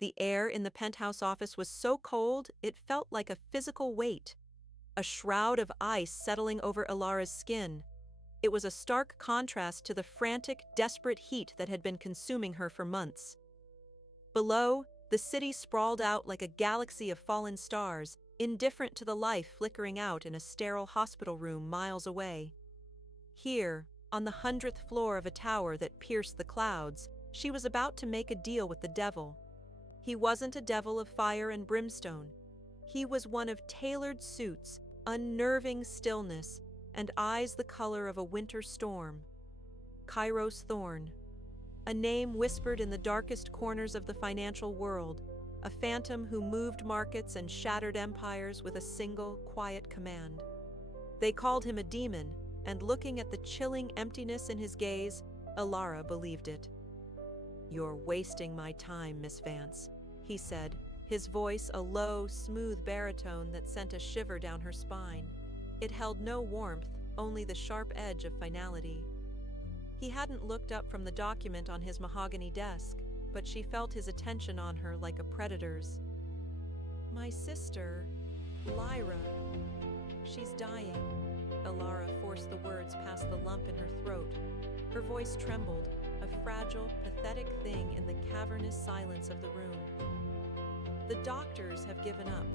The air in the penthouse office was so cold it felt like a physical weight, a shroud of ice settling over Ilara's skin. It was a stark contrast to the frantic, desperate heat that had been consuming her for months. Below, the city sprawled out like a galaxy of fallen stars, indifferent to the life flickering out in a sterile hospital room miles away. Here, on the 100th floor of a tower that pierced the clouds, she was about to make a deal with the devil. He wasn't a devil of fire and brimstone. He was one of tailored suits, unnerving stillness, and eyes the color of a winter storm. Kairos Thorn. A name whispered in the darkest corners of the financial world, a phantom who moved markets and shattered empires with a single, quiet command. They called him a demon, and looking at the chilling emptiness in his gaze, Ilara believed it. "You're wasting my time, Miss Vance," he said, his voice a low, smooth baritone that sent a shiver down her spine. It held no warmth, only the sharp edge of finality. He hadn't looked up from the document on his mahogany desk, but she felt his attention on her like a predator's. "My sister, Lyra, she's dying." Ilara forced the words past the lump in her throat. Her voice trembled, a fragile, pathetic thing in the cavernous silence of the room. "The doctors have given up.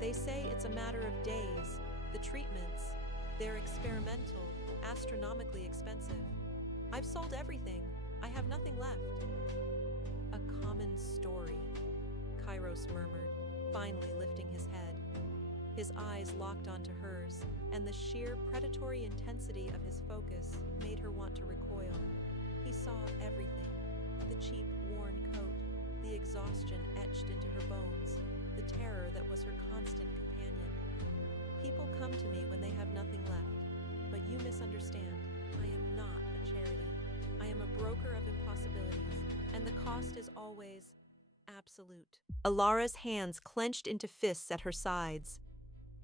They say it's a matter of days. The treatments, they're experimental, astronomically expensive. I've sold everything. I have nothing left." "A common story," Kairos murmured, finally lifting his head. His eyes locked onto hers, and the sheer predatory intensity of his focus made her want to recoil. He saw everything: the cheap, worn coat, the exhaustion etched into her bones, the terror that was her constant companion. "People come to me when they have nothing left, but you misunderstand. I am not a charity. I am a broker of impossibilities, and the cost is always absolute." Ilara's hands clenched into fists at her sides.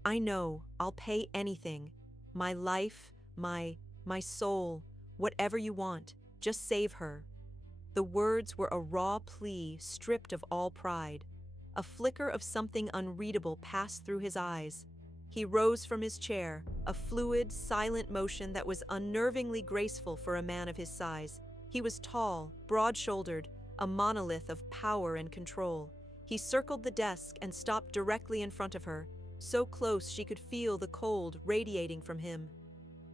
"I know, I'll pay anything. My life, my soul, whatever you want. Just save her." The words were a raw plea stripped of all pride. A flicker of something unreadable passed through his eyes. He rose from his chair, a fluid, silent motion that was unnervingly graceful for a man of his size. He was tall, broad-shouldered, a monolith of power and control. He circled the desk and stopped directly in front of her, so close she could feel the cold radiating from him.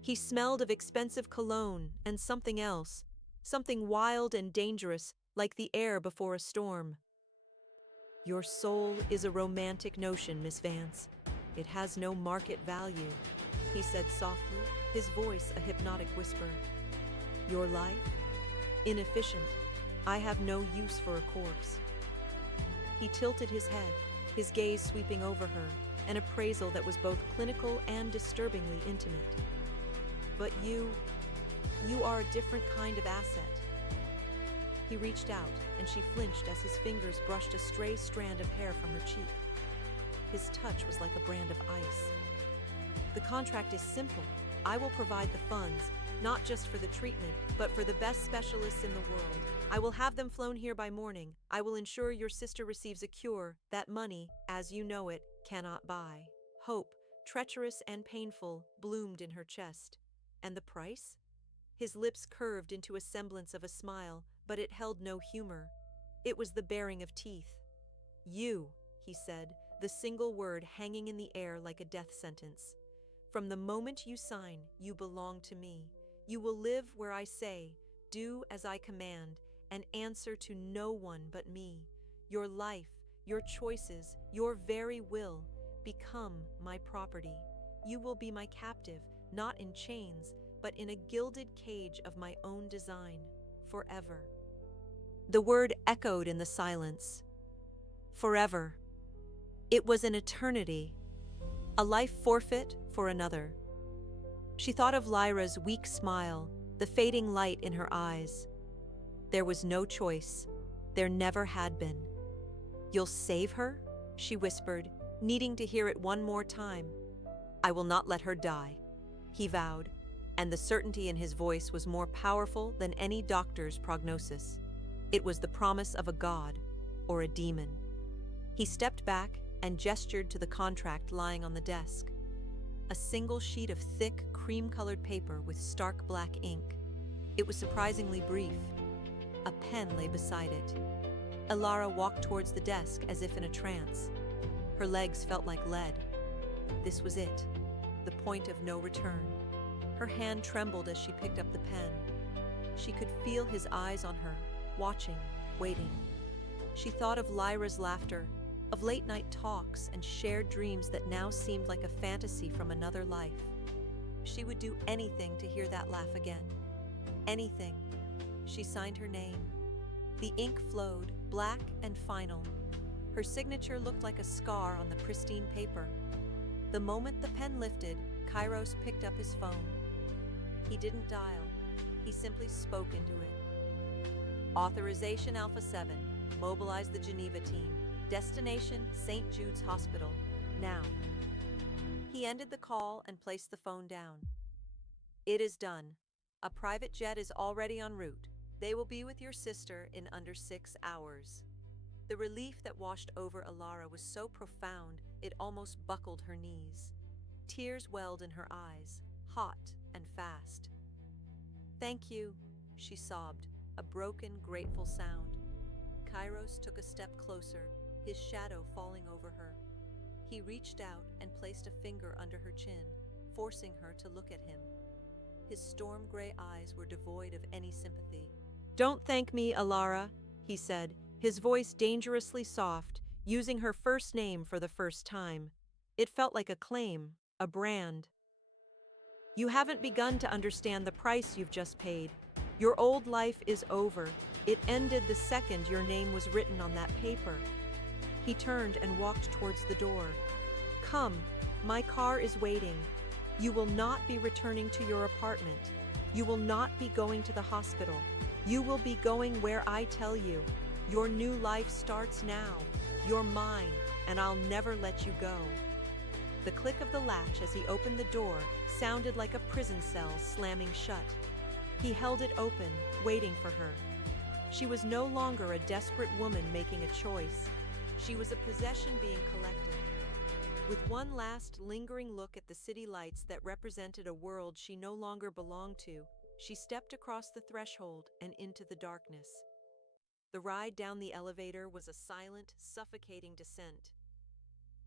He smelled of expensive cologne and something else, something wild and dangerous, like the air before a storm. "Your soul is a romantic notion, Miss Vance. It has no market value," he said softly, his voice a hypnotic whisper. "Your life? Inefficient. I have no use for a corpse." He tilted his head, his gaze sweeping over her, an appraisal that was both clinical and disturbingly intimate. "But you are a different kind of asset." He reached out, and she flinched as his fingers brushed a stray strand of hair from her cheek. His touch was like a brand of ice. "The contract is simple. I will provide the funds, not just for the treatment, but for the best specialists in the world. I will have them flown here by morning. I will ensure your sister receives a cure that money, as you know it, cannot buy." Hope, treacherous and painful, bloomed in her chest. "And the price?" His lips curved into a semblance of a smile, but it held no humor. It was the baring of teeth. "You," he said, the single word hanging in the air like a death sentence. "From the moment you sign, you belong to me. You will live where I say, do as I command, and answer to no one but me. Your life, your choices, your very will, become my property. You will be my captive, not in chains, but in a gilded cage of my own design, forever." The word echoed in the silence. Forever. It was an eternity, a life forfeit for another. She thought of Lyra's weak smile, the fading light in her eyes. There was no choice. There never had been. "You'll save her?" she whispered, needing to hear it one more time. "I will not let her die," he vowed, and the certainty in his voice was more powerful than any doctor's prognosis. It was the promise of a god. or a demon. He stepped back and gestured to the contract lying on the desk. A single sheet of thick, cream-colored paper with stark black ink. It was surprisingly brief. A pen lay beside it. Elara walked towards the desk as if in a trance. Her legs felt like lead. This was it, the point of no return. Her hand trembled as she picked up the pen. She could feel his eyes on her, watching, waiting. She thought of Lyra's laughter, of late-night talks and shared dreams that now seemed like a fantasy from another life. She would do anything to hear that laugh again. Anything. She signed her name. The ink flowed, black and final. Her signature looked like a scar on the pristine paper. The moment the pen lifted, Kairos picked up his phone. He didn't dial. He simply spoke into it. Authorization Alpha 7. Mobilize the Geneva team. Destination St. Jude's Hospital. Now. He ended the call and placed the phone down. It is done. A private jet is already en route. They will be with your sister in under 6 hours. The relief that washed over Elara was so profound, it almost buckled her knees. Tears welled in her eyes, hot and fast. "Thank you," she sobbed, a broken, grateful sound. Kairos took a step closer, his shadow falling over her. He reached out and placed a finger under her chin, forcing her to look at him. His storm-gray eyes were devoid of any sympathy. "Don't thank me, Elara," he said, his voice dangerously soft, using her first name for the first time. It felt like a claim, a brand. "You haven't begun to understand the price you've just paid. Your old life is over. It ended the second your name was written on that paper." He turned and walked towards the door. "Come, my car is waiting. You will not be returning to your apartment. You will not be going to the hospital. You will be going where I tell you. Your new life starts now. You're mine, and I'll never let you go." The click of the latch as he opened the door sounded like a prison cell slamming shut. He held it open, waiting for her. She was no longer a desperate woman making a choice. She was a possession being collected. With one last lingering look at the city lights that represented a world she no longer belonged to, she stepped across the threshold and into the darkness. The ride down the elevator was a silent, suffocating descent.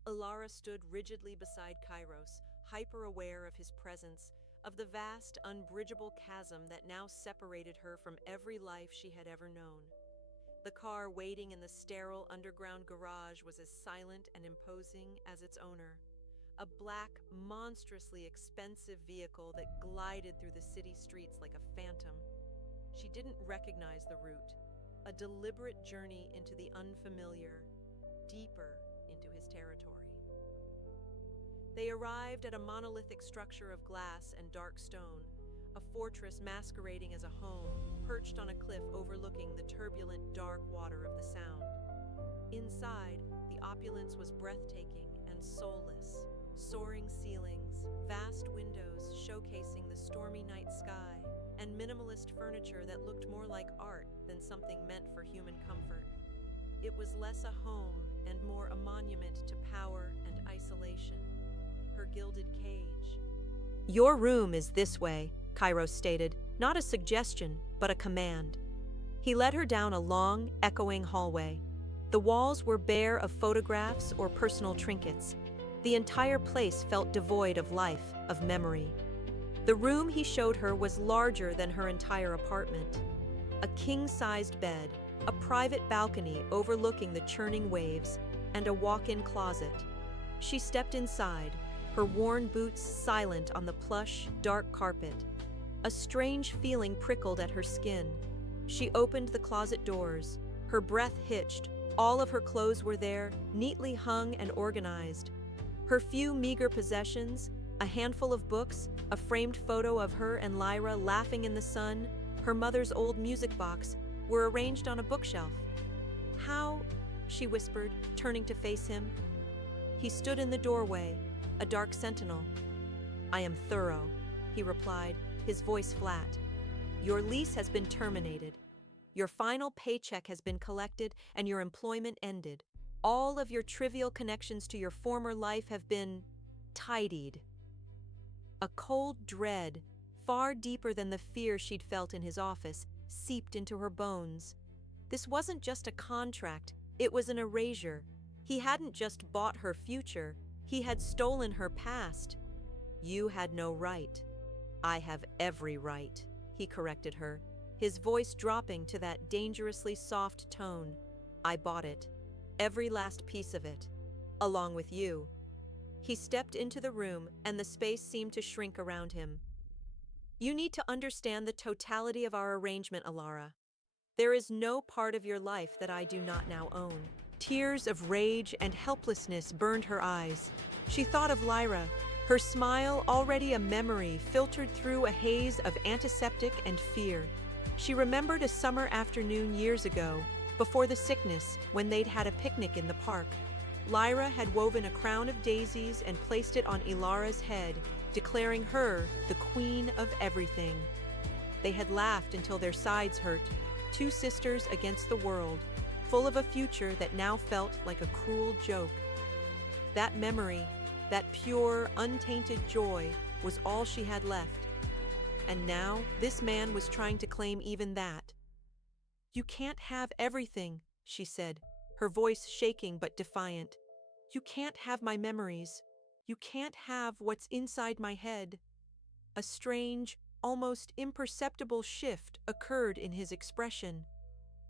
Elara stood rigidly beside Kairos, hyper-aware of his presence, of the vast, unbridgeable chasm that now separated her from every life she had ever known. The car waiting in the sterile underground garage was as silent and imposing as its owner. A black, monstrously expensive vehicle that glided through the city streets like a phantom. She didn't recognize the route. A deliberate journey into the unfamiliar, deeper into his territory. They arrived at a monolithic structure of glass and dark stone, a fortress masquerading as a home, perched on a cliff overlooking the turbulent, dark water of the Sound. Inside, the opulence was breathtaking and soulless. Soaring ceilings, vast windows showcasing the stormy night sky, and minimalist furniture that looked more like art than something meant for human comfort. It was less a home and more a monument to power and isolation. Her gilded cage. "Your room is this way," Kairos stated, not a suggestion, but a command. He led her down a long, echoing hallway. The walls were bare of photographs or personal trinkets. The entire place felt devoid of life, of memory. The room he showed her was larger than her entire apartment. A king-sized bed, a private balcony overlooking the churning waves, and a walk-in closet. She stepped inside, her worn boots silent on the plush, dark carpet. A strange feeling prickled at her skin. She opened the closet doors. Her breath hitched. All of her clothes were there, neatly hung and organized. Her few meager possessions, a handful of books, a framed photo of her and Lyra laughing in the sun, her mother's old music box, were arranged on a bookshelf. "How?" she whispered, turning to face him. He stood in the doorway, a dark sentinel. "I am thorough," he replied, his voice flat. "Your lease has been terminated." Your final paycheck has been collected and your employment ended. All of your trivial connections to your former life have been tidied. A cold dread, far deeper than the fear she'd felt in his office, seeped into her bones. This wasn't just a contract, it was an erasure. He hadn't just bought her future, he had stolen her past. You had no right. I have every right, he corrected her, his voice dropping to that dangerously soft tone. I bought it. Every last piece of it. Along with you. He stepped into the room, and the space seemed to shrink around him. You need to understand the totality of our arrangement, Alara. There is no part of your life that I do not now own. Tears of rage and helplessness burned her eyes. She thought of Lyra. Her smile, already a memory, filtered through a haze of antiseptic and fear. She remembered a summer afternoon years ago, before the sickness, when they'd had a picnic in the park. Lyra had woven a crown of daisies and placed it on Ilara's head, declaring her the queen of everything. They had laughed until their sides hurt, two sisters against the world, full of a future that now felt like a cruel joke. That memory, that pure, untainted joy, was all she had left. And now, this man was trying to claim even that. You can't have everything, she said, her voice shaking but defiant. You can't have my memories. You can't have what's inside my head. A strange, almost imperceptible shift occurred in his expression.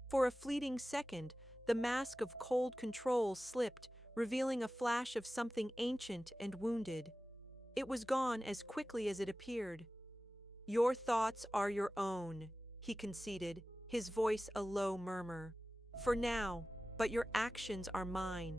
For a fleeting second, the mask of cold control slipped, revealing a flash of something ancient and wounded. It was gone as quickly as it appeared. Your thoughts are your own, he conceded, his voice a low murmur. For now, but your actions are mine.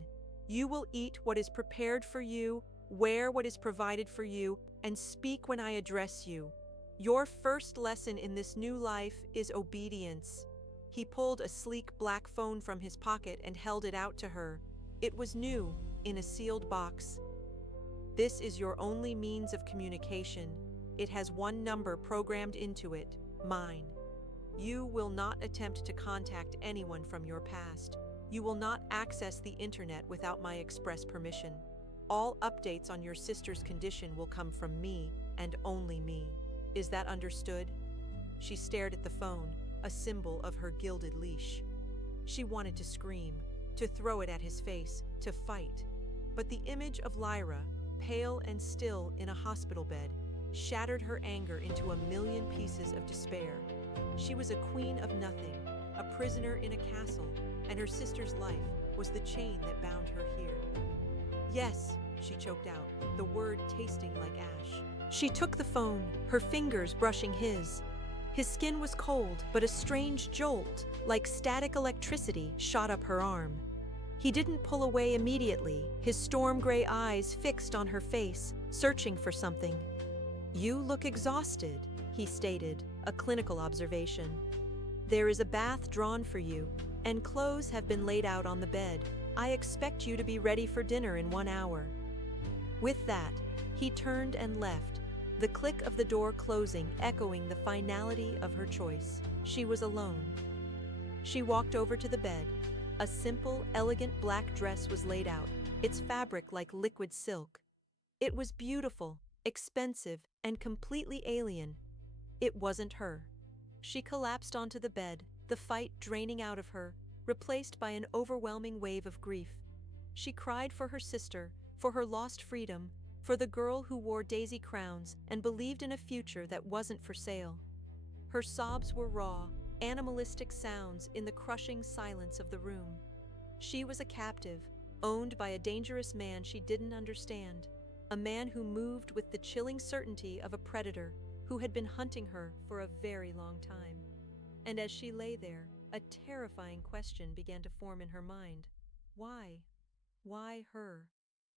You will eat what is prepared for you, wear what is provided for you, and speak when I address you. Your first lesson in this new life is obedience. He pulled a sleek black phone from his pocket and held it out to her. It was new, in a sealed box. This is your only means of communication. It has one number programmed into it, mine. You will not attempt to contact anyone from your past. You will not access the internet without my express permission. All updates on your sister's condition will come from me, and only me. Is that understood? She stared at the phone, a symbol of her gilded leash. She wanted to scream, to throw it at his face, to fight. But the image of Lyra, pale and still in a hospital bed, shattered her anger into a million pieces of despair. She was a queen of nothing, a prisoner in a castle, and her sister's life was the chain that bound her here. Yes, she choked out, the word tasting like ash. She took the phone, her fingers brushing his. His skin was cold, but a strange jolt, like static electricity, shot up her arm. He didn't pull away immediately, his storm-gray eyes fixed on her face, searching for something. You look exhausted, he stated, a clinical observation. There is a bath drawn for you, and clothes have been laid out on the bed. I expect you to be ready for dinner in 1 hour. With that, he turned and left, the click of the door closing echoing the finality of her choice. She was alone. She walked over to the bed. A simple, elegant black dress was laid out, its fabric like liquid silk. It was beautiful, expensive, and completely alien. It wasn't her. She collapsed onto the bed, the fight draining out of her, replaced by an overwhelming wave of grief. She cried for her sister, for her lost freedom, for the girl who wore daisy crowns and believed in a future that wasn't for sale. Her sobs were raw, animalistic sounds in the crushing silence of the room. She was a captive, owned by a dangerous man she didn't understand, a man who moved with the chilling certainty of a predator who had been hunting her for a very long time. And as she lay there, a terrifying question began to form in her mind. Why? Why her?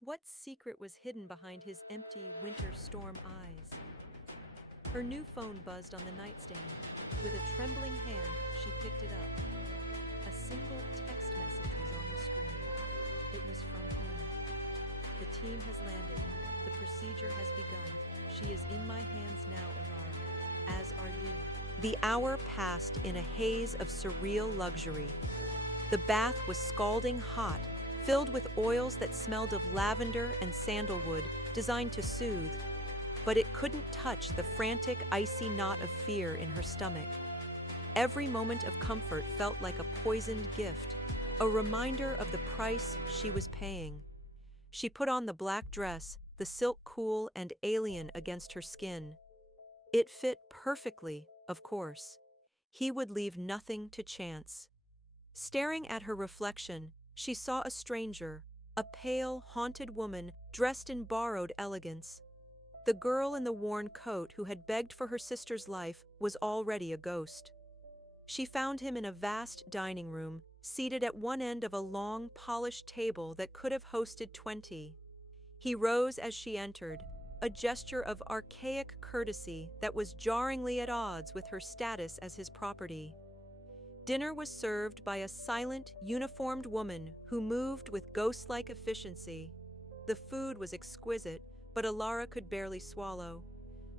What secret was hidden behind his empty winter storm eyes? Her new phone buzzed on the nightstand. With a trembling hand, she picked it up. A single text message was on the screen. It was from him. The team has landed. The procedure has begun. She is in my hands now, Ilara, as are you. The hour passed in a haze of surreal luxury. The bath was scalding hot, filled with oils that smelled of lavender and sandalwood, designed to soothe. But it couldn't touch the frantic, icy knot of fear in her stomach. Every moment of comfort felt like a poisoned gift, a reminder of the price she was paying. She put on the black dress, the silk cool and alien against her skin. It fit perfectly, of course. He would leave nothing to chance. Staring at her reflection, she saw a stranger, a pale, haunted woman dressed in borrowed elegance. The girl in the worn coat who had begged for her sister's life was already a ghost. She found him in a vast dining room, seated at one end of a long, polished table that could have hosted 20. He rose as she entered, a gesture of archaic courtesy that was jarringly at odds with her status as his property. Dinner was served by a silent, uniformed woman who moved with ghost-like efficiency. The food was exquisite, but Alara could barely swallow.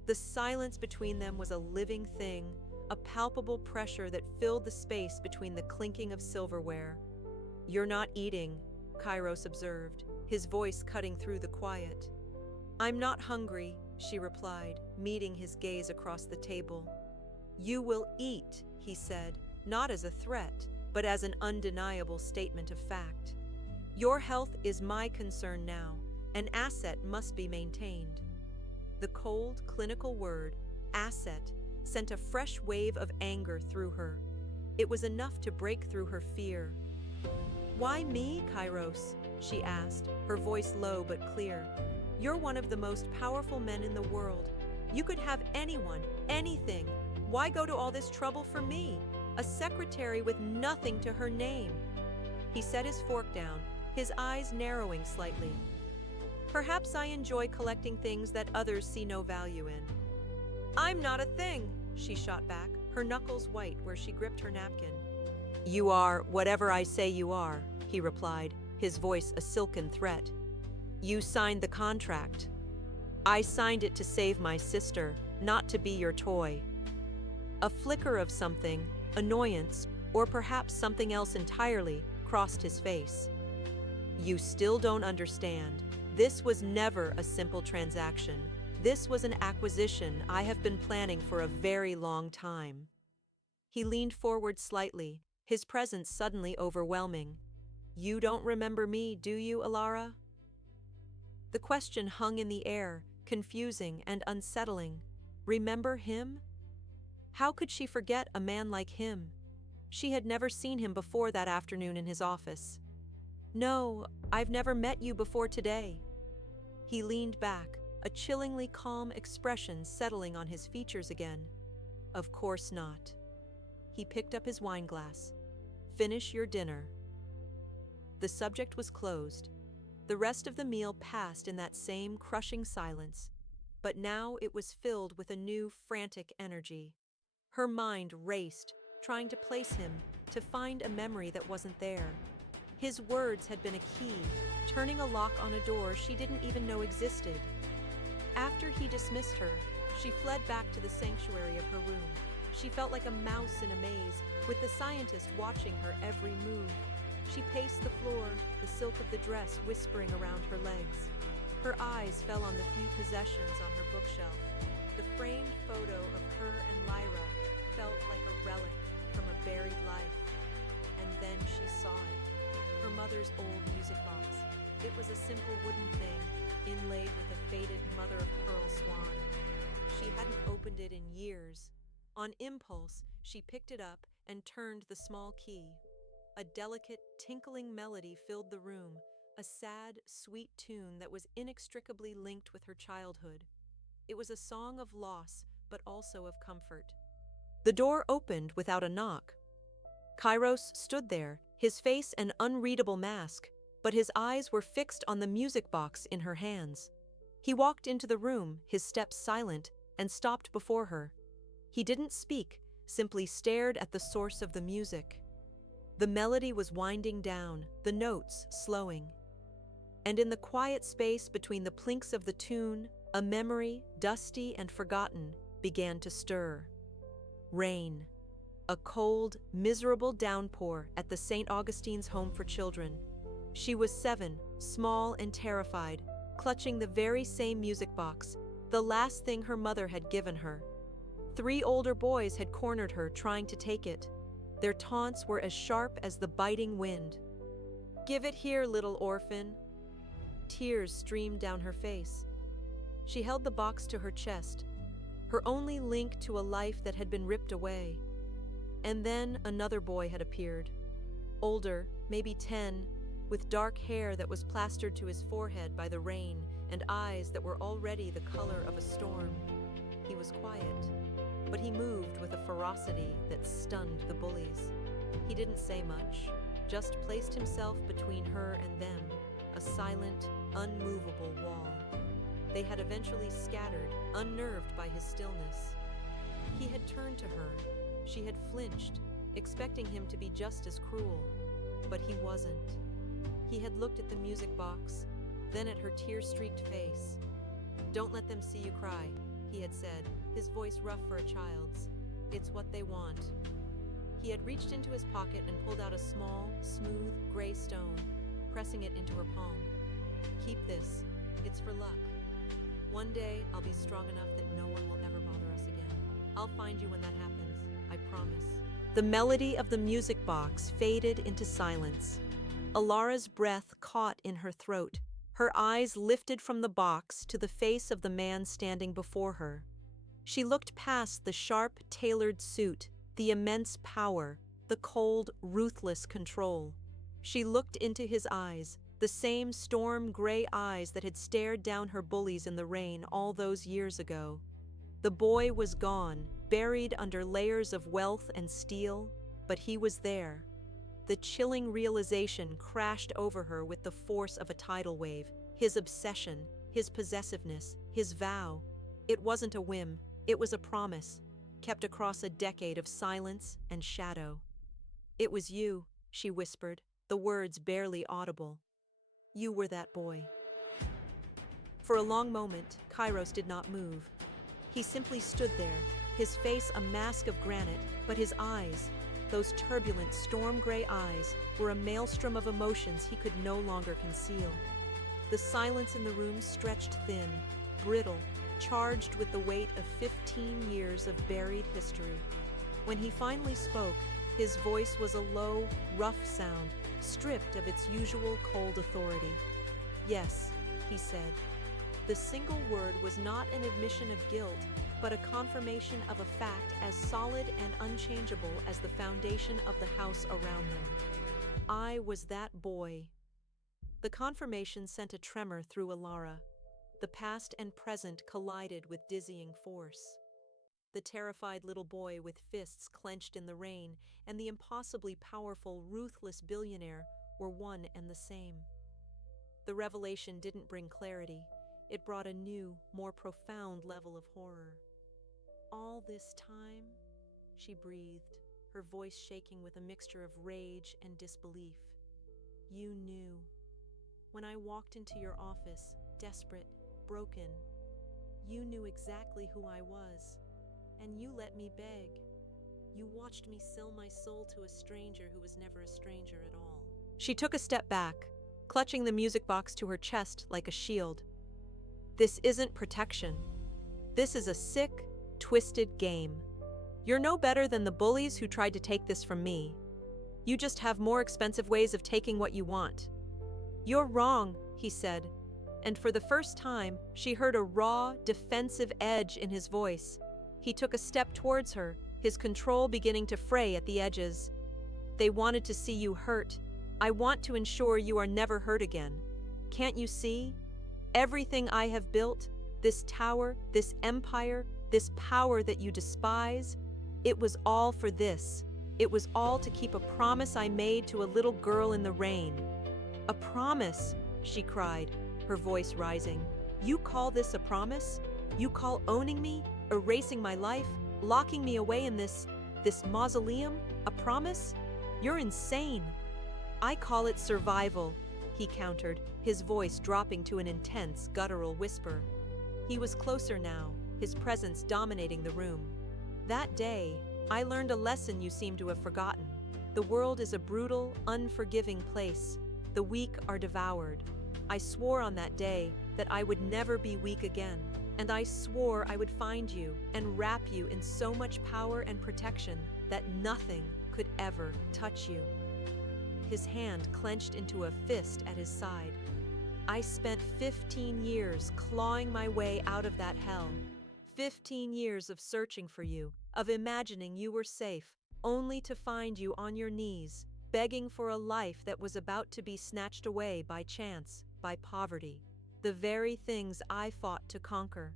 The silence between them was a living thing, a palpable pressure that filled the space between the clinking of silverware. "You're not eating," Kairos observed, his voice cutting through the quiet. "I'm not hungry," she replied, meeting his gaze across the table. "You will eat," he said, not as a threat, but as an undeniable statement of fact. "Your health is my concern now. An asset must be maintained." The cold, clinical word, asset, sent a fresh wave of anger through her. It was enough to break through her fear. "Why me, Kairos?" she asked, her voice low but clear. "You're one of the most powerful men in the world. You could have anyone, anything. Why go to all this trouble for me, a secretary with nothing to her name?" He set his fork down, his eyes narrowing slightly. "Perhaps I enjoy collecting things that others see no value in." "I'm not a thing," she shot back, her knuckles white where she gripped her napkin. "You are whatever I say you are," he replied, his voice a silken threat. "You signed the contract. I signed it to save my sister, not to be your toy." A flicker of something, annoyance, or perhaps something else entirely, crossed his face. "You still don't understand. This was never a simple transaction. This was an acquisition I have been planning for a very long time." He leaned forward slightly, his presence suddenly overwhelming. "You don't remember me, do you, Alara?" The question hung in the air, confusing and unsettling. Remember him? How could she forget a man like him? She had never seen him before that afternoon in his office. "No, I've never met you before today." He leaned back, a chillingly calm expression settling on his features again. "Of course not." He picked up his wineglass. "Finish your dinner." The subject was closed. The rest of the meal passed in that same crushing silence, but now it was filled with a new frantic energy. Her mind raced, trying to place him, to find a memory that wasn't there. His words had been a key, turning a lock on a door she didn't even know existed. After he dismissed her, she fled back to the sanctuary of her room. She felt like a mouse in a maze, with the scientist watching her every move. She paced the floor, the silk of the dress whispering around her legs. Her eyes fell on the few possessions on her bookshelf. The framed photo of her and Lyra felt like a relic from a buried life. And then she saw it. Her mother's old music box. It was a simple wooden thing, inlaid with a faded mother-of-pearl swan. She hadn't opened it in years. On impulse, she picked it up and turned the small key. A delicate, tinkling melody filled the room, a sad, sweet tune that was inextricably linked with her childhood. It was a song of loss, but also of comfort. The door opened without a knock. Kairos stood there, his face an unreadable mask, but his eyes were fixed on the music box in her hands. He walked into the room, his steps silent, and stopped before her. He didn't speak, simply stared at the source of the music. The melody was winding down, the notes slowing. And in the quiet space between the plinks of the tune, a memory, dusty and forgotten, began to stir. Rain. A cold, miserable downpour at the St. Augustine's Home for Children. She was 7, small and terrified, clutching the very same music box, the last thing her mother had given her. 3 older boys had cornered her, trying to take it. Their taunts were as sharp as the biting wind. "Give it here, little orphan." Tears streamed down her face. She held the box to her chest, her only link to a life that had been ripped away. And then another boy had appeared. Older, maybe 10, with dark hair that was plastered to his forehead by the rain and eyes that were already the color of a storm. He was quiet, but he moved with a ferocity that stunned the bullies. He didn't say much, just placed himself between her and them, a silent, unmovable wall. They had eventually scattered, unnerved by his stillness. He had turned to her. She had flinched, expecting him to be just as cruel, but he wasn't. He had looked at the music box, then at her tear-streaked face. "Don't let them see you cry," he had said, his voice rough for a child's. "It's what they want." He had reached into his pocket and pulled out a small, smooth, gray stone, pressing it into her palm. "Keep this. It's for luck. One day, I'll be strong enough that no one will ever bother us again. I'll find you when that happens. I promise." The melody of the music box faded into silence. Alara's breath caught in her throat. Her eyes lifted from the box to the face of the man standing before her. She looked past the sharp, tailored suit, the immense power, the cold, ruthless control. She looked into his eyes, the same storm-gray eyes that had stared down her bullies in the rain all those years ago. The boy was gone, buried under layers of wealth and steel, but he was there. The chilling realization crashed over her with the force of a tidal wave. His obsession, his possessiveness, his vow. It wasn't a whim, it was a promise, kept across a decade of silence and shadow. "It was you," she whispered, the words barely audible. "You were that boy." For a long moment, Kairos did not move. He simply stood there, his face a mask of granite, but his eyes, those turbulent, storm-gray eyes, were a maelstrom of emotions he could no longer conceal. The silence in the room stretched thin, brittle, charged with the weight of 15 years of buried history. When he finally spoke, his voice was a low, rough sound, stripped of its usual cold authority. "Yes," he said. The single word was not an admission of guilt, but a confirmation of a fact as solid and unchangeable as the foundation of the house around them. "I was that boy." The confirmation sent a tremor through Alara. The past and present collided with dizzying force. The terrified little boy with fists clenched in the rain and the impossibly powerful, ruthless billionaire were one and the same. The revelation didn't bring clarity. It brought a new, more profound level of horror. "All this time?" she breathed, her voice shaking with a mixture of rage and disbelief. "You knew. When I walked into your office, desperate, broken, you knew exactly who I was, and you let me beg. You watched me sell my soul to a stranger who was never a stranger at all." She took a step back, clutching the music box to her chest like a shield. "This isn't protection. This is a sick, twisted game. You're no better than the bullies who tried to take this from me. You just have more expensive ways of taking what you want." "You're wrong," he said, and for the first time, she heard a raw, defensive edge in his voice. He took a step towards her, his control beginning to fray at the edges. "They wanted to see you hurt. I want to ensure you are never hurt again. Can't you see? Everything I have built, this tower, this empire, this power that you despise, it was all for this. It was all to keep a promise I made to a little girl in the rain." "A promise?" she cried, her voice rising. "You call this a promise? You call owning me, erasing my life, locking me away in this mausoleum, a promise? You're insane." "I call it survival," he countered, his voice dropping to an intense, guttural whisper. He was closer now, his presence dominating the room. "That day, I learned a lesson you seem to have forgotten. The world is a brutal, unforgiving place. The weak are devoured. I swore on that day that I would never be weak again, and I swore I would find you and wrap you in so much power and protection that nothing could ever touch you. His hand clenched into a fist at his side. I spent 15 years clawing my way out of that hell. 15 years of searching for you, of imagining you were safe, only to find you on your knees, begging for a life that was about to be snatched away by chance, by poverty, the very things I fought to conquer.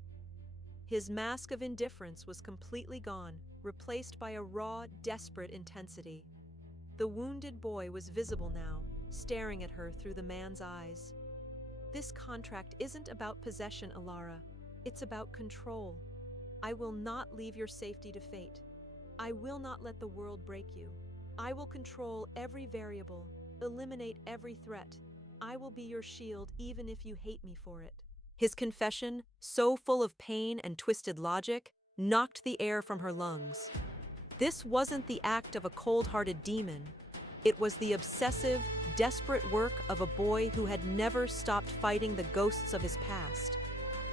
His mask of indifference was completely gone, replaced by a raw, desperate intensity. The wounded boy was visible now, staring at her through the man's eyes. This contract isn't about possession, Alara. It's about control. I will not leave your safety to fate. I will not let the world break you. I will control every variable, eliminate every threat. I will be your shield even if you hate me for it. His confession, so full of pain and twisted logic, knocked the air from her lungs. This wasn't the act of a cold-hearted demon. It was the obsessive, desperate work of a boy who had never stopped fighting the ghosts of his past.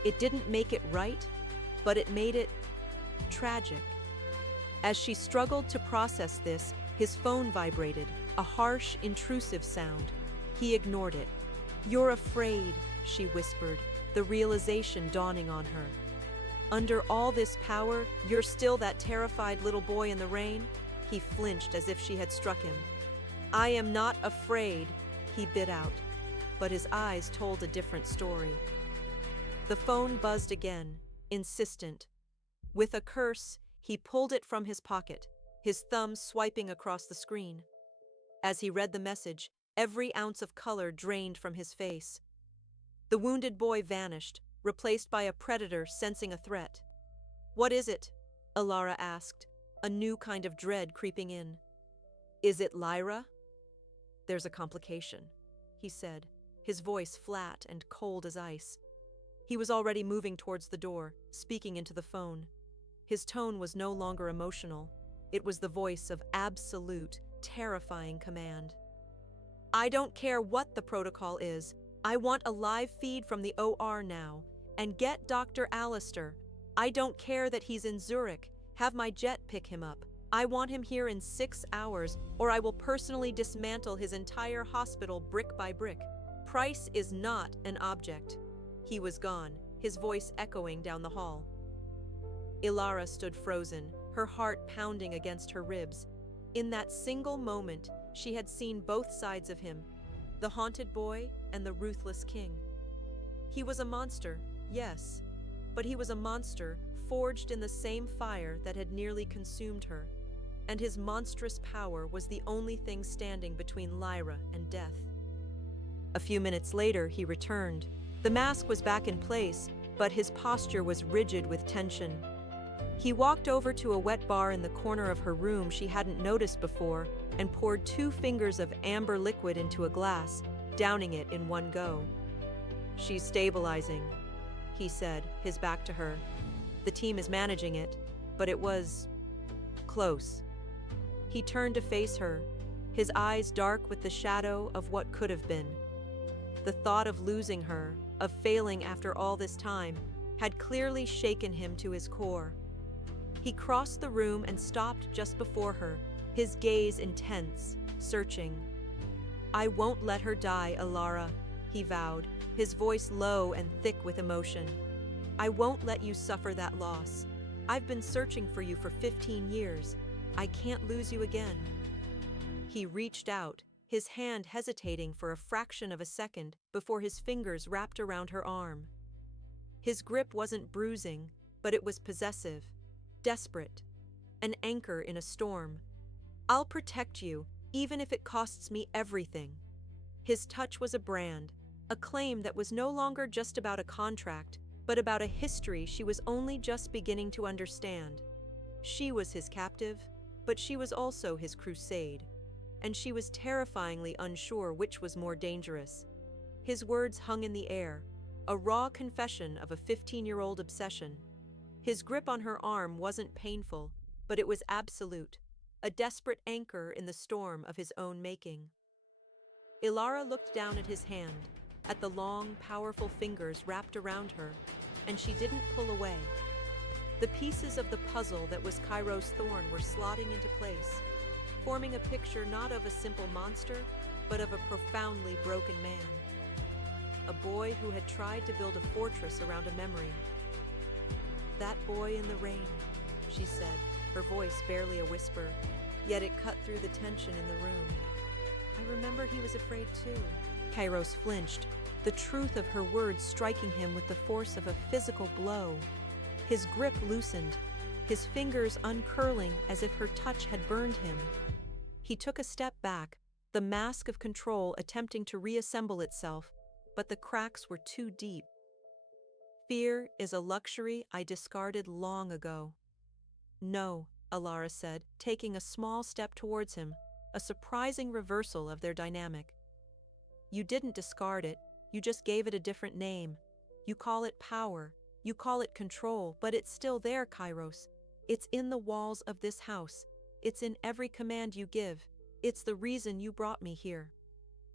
It didn't make it right, but it made it tragic. As she struggled to process this, his phone vibrated, a harsh, intrusive sound. He ignored it. "You're afraid," she whispered, the realization dawning on her. "Under all this power, you're still that terrified little boy in the rain?" He flinched as if she had struck him. "I am not afraid," he bit out, but his eyes told a different story. The phone buzzed again, insistent. With a curse, he pulled it from his pocket, his thumb swiping across the screen. As he read the message, every ounce of color drained from his face. The wounded boy vanished, replaced by a predator sensing a threat. "What is it?" Alara asked, a new kind of dread creeping in. "Is it Lyra?" "There's a complication," he said, his voice flat and cold as ice. He was already moving towards the door, speaking into the phone. His tone was no longer emotional. It was the voice of absolute, terrifying command. "I don't care what the protocol is. I want a live feed from the OR now. And get Dr. Alistair. I don't care that he's in Zurich. Have my jet pick him up. I want him here in 6 hours, or I will personally dismantle his entire hospital brick by brick. Price is not an object." He was gone, his voice echoing down the hall. Ilara stood frozen, her heart pounding against her ribs. In that single moment, she had seen both sides of him, the haunted boy and the ruthless king. He was a monster, yes, but he was a monster forged in the same fire that had nearly consumed her, and his monstrous power was the only thing standing between Lyra and death. A few minutes later, he returned. The mask was back in place, but his posture was rigid with tension. He walked over to a wet bar in the corner of her room she hadn't noticed before and poured 2 fingers of amber liquid into a glass, downing it in one go. "She's stabilizing," he said, his back to her. "The team is managing it, but it was close." He turned to face her, his eyes dark with the shadow of what could have been. The thought of losing her, of failing after all this time, had clearly shaken him to his core. He crossed the room and stopped just before her, his gaze intense, searching. "I won't let her die, Alara," he vowed, his voice low and thick with emotion. "I won't let you suffer that loss. I've been searching for you for 15 years. I can't lose you again." He reached out, his hand hesitating for a fraction of a second before his fingers wrapped around her arm. His grip wasn't bruising, but it was possessive, desperate, an anchor in a storm. "I'll protect you, even if it costs me everything." His touch was a brand, a claim that was no longer just about a contract, but about a history she was only just beginning to understand. She was his captive, but she was also his crusade, and she was terrifyingly unsure which was more dangerous. His words hung in the air, a raw confession of a 15-year-old obsession. His grip on her arm wasn't painful, but it was absolute, a desperate anchor in the storm of his own making. Ilara looked down at his hand, at the long, powerful fingers wrapped around her, and she didn't pull away. The pieces of the puzzle that was Cairo's thorn were slotting into place, forming a picture not of a simple monster, but of a profoundly broken man. A boy who had tried to build a fortress around a memory. "That boy in the rain," she said, her voice barely a whisper, yet it cut through the tension in the room. "I remember he was afraid too." Kairos flinched, the truth of her words striking him with the force of a physical blow. His grip loosened, his fingers uncurling as if her touch had burned him. He took a step back, the mask of control attempting to reassemble itself, but the cracks were too deep. "Fear is a luxury I discarded long ago." "No," Ilara said, taking a small step towards him, a surprising reversal of their dynamic. "You didn't discard it, you just gave it a different name. You call it power, you call it control, but it's still there, Kairos. It's in the walls of this house. It's in every command you give. It's the reason you brought me here."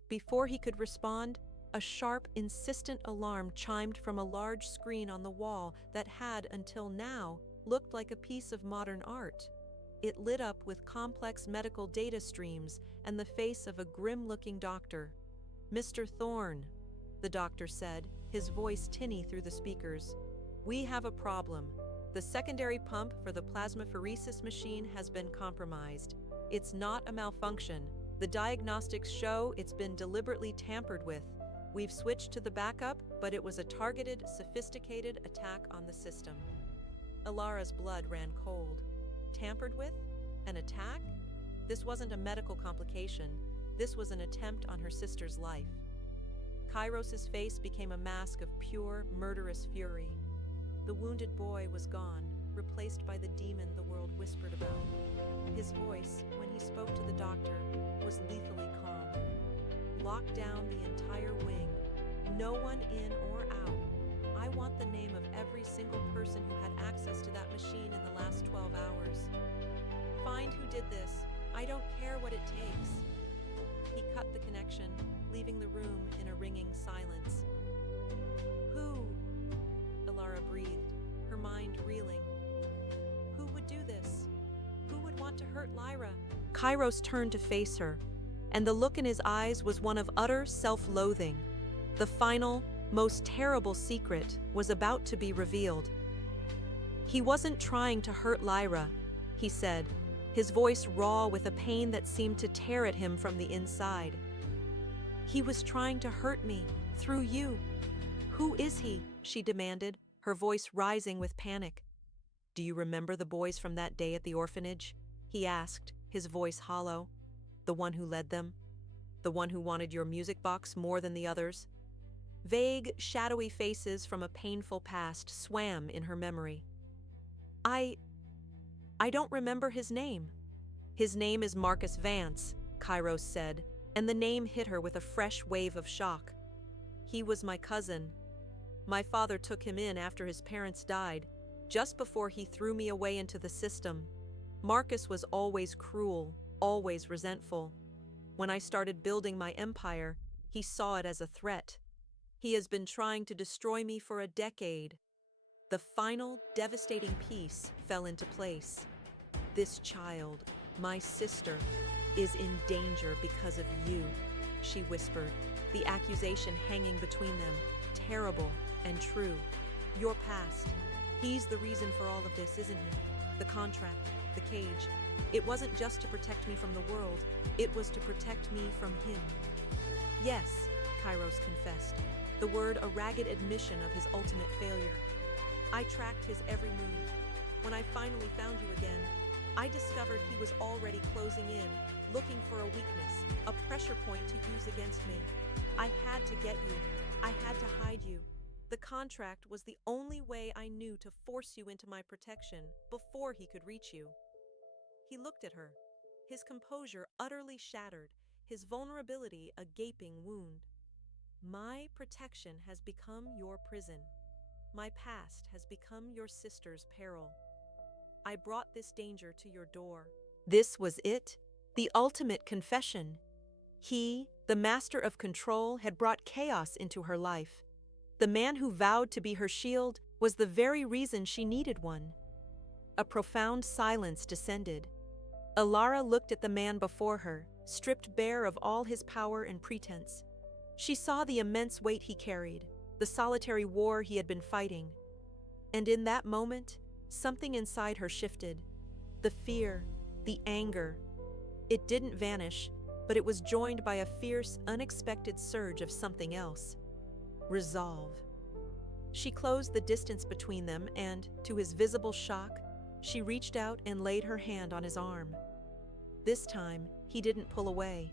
Before he could respond, a sharp, insistent alarm chimed from a large screen on the wall that had, until now, looked like a piece of modern art. It lit up with complex medical data streams and the face of a grim-looking doctor. "Mr. Thorne," the doctor said, his voice tinny through the speakers. "We have a problem. The secondary pump for the plasmapheresis machine has been compromised. It's not a malfunction. The diagnostics show it's been deliberately tampered with. We've switched to the backup, but it was a targeted, sophisticated attack on the system." Ilara's blood ran cold. Tampered with? An attack? This wasn't a medical complication. This was an attempt on her sister's life. Kairos's face became a mask of pure, murderous fury. The wounded boy was gone, replaced by the demon the world whispered about. His voice, when he spoke to the doctor, was lethally calm. "Lock down the entire wing. No one in or out. I want the name of every single person who had access to that machine in the last 12 hours. Find who did this. I don't care what it takes." He cut the connection, leaving the room in a ringing silence. "Who?" Ilara breathed, her mind reeling. "Who would do this? Who would want to hurt Lyra?" Kairos turned to face her, and the look in his eyes was one of utter self-loathing. The final, most terrible secret was about to be revealed. "He wasn't trying to hurt Lyra," he said, his voice raw with a pain that seemed to tear at him from the inside. "He was trying to hurt me, through you." "Who is he?" she demanded, her voice rising with panic. "Do you remember the boys from that day at the orphanage?" he asked, his voice hollow. "The one who led them? The one who wanted your music box more than the others?" Vague, shadowy faces from a painful past swam in her memory. I don't remember his name." "His name is Marcus Vance," Kairos said, and the name hit her with a fresh wave of shock. "He was my cousin. My father took him in after his parents died, just before he threw me away into the system. Marcus was always cruel, always resentful. When I started building my empire, he saw it as a threat. He has been trying to destroy me for a decade." The final, devastating piece fell into place. "This child, my sister, is in danger because of you," she whispered, the accusation hanging between them, terrible and true. "Your past. He's the reason for all of this, isn't he? The contract, the cage. It wasn't just to protect me from the world, it was to protect me from him." "Yes," Kairos confessed, the word a ragged admission of his ultimate failure. "I tracked his every move. When I finally found you again, I discovered he was already closing in, looking for a weakness, a pressure point to use against me. I had to get you. I had to hide you. The contract was the only way I knew to force you into my protection before he could reach you." He looked at her, his composure utterly shattered, his vulnerability a gaping wound. "My protection has become your prison. My past has become your sister's peril." I brought this danger to your door. This was it, the ultimate confession. He, the master of control, had brought chaos into her life. The man who vowed to be her shield was the very reason she needed one. A profound silence descended. Alara looked at the man before her, stripped bare of all his power and pretense. She saw the immense weight he carried, the solitary war he had been fighting. And in that moment, something inside her shifted. The fear, the anger. It didn't vanish, but it was joined by a fierce, unexpected surge of something else. Resolve. She closed the distance between them and, to his visible shock, she reached out and laid her hand on his arm. This time, he didn't pull away.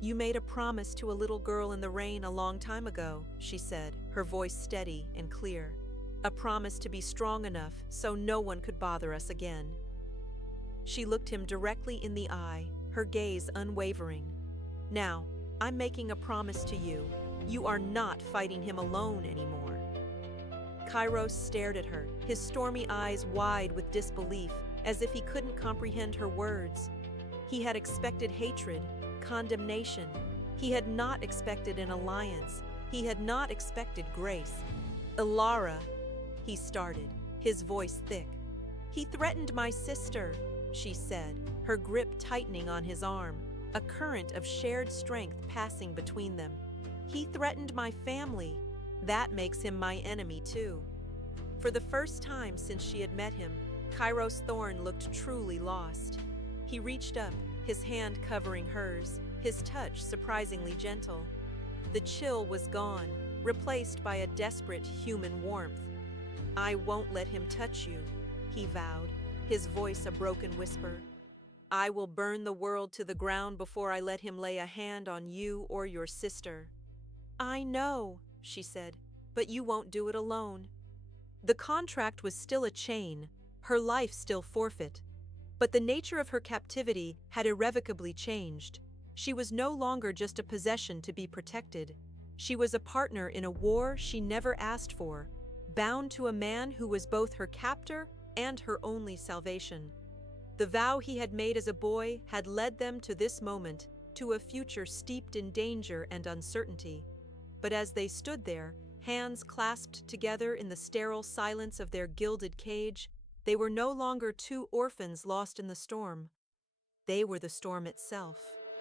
"You made a promise to a little girl in the rain a long time ago," she said, her voice steady and clear. "A promise to be strong enough so no one could bother us again." She looked him directly in the eye, her gaze unwavering. "Now, I'm making a promise to you. You are not fighting him alone anymore." Kairos stared at her, his stormy eyes wide with disbelief, as if he couldn't comprehend her words. He had expected hatred, condemnation. He had not expected an alliance. He had not expected grace. "Alara," he started, his voice thick. "He threatened my sister," she said, her grip tightening on his arm, a current of shared strength passing between them. "He threatened my family. That makes him my enemy too." For the first time since she had met him, Kairos Thorn looked truly lost. He reached up, his hand covering hers, his touch surprisingly gentle. The chill was gone, replaced by a desperate human warmth. "I won't let him touch you," he vowed, his voice a broken whisper. "I will burn the world to the ground before I let him lay a hand on you or your sister." "I know," she said, "but you won't do it alone." The contract was still a chain, her life still forfeit. But the nature of her captivity had irrevocably changed. She was no longer just a possession to be protected. She was a partner in a war she never asked for, bound to a man who was both her captor and her only salvation. The vow he had made as a boy had led them to this moment, to a future steeped in danger and uncertainty. But as they stood there, hands clasped together in the sterile silence of their gilded cage, they were no longer two orphans lost in the storm. They were the storm itself.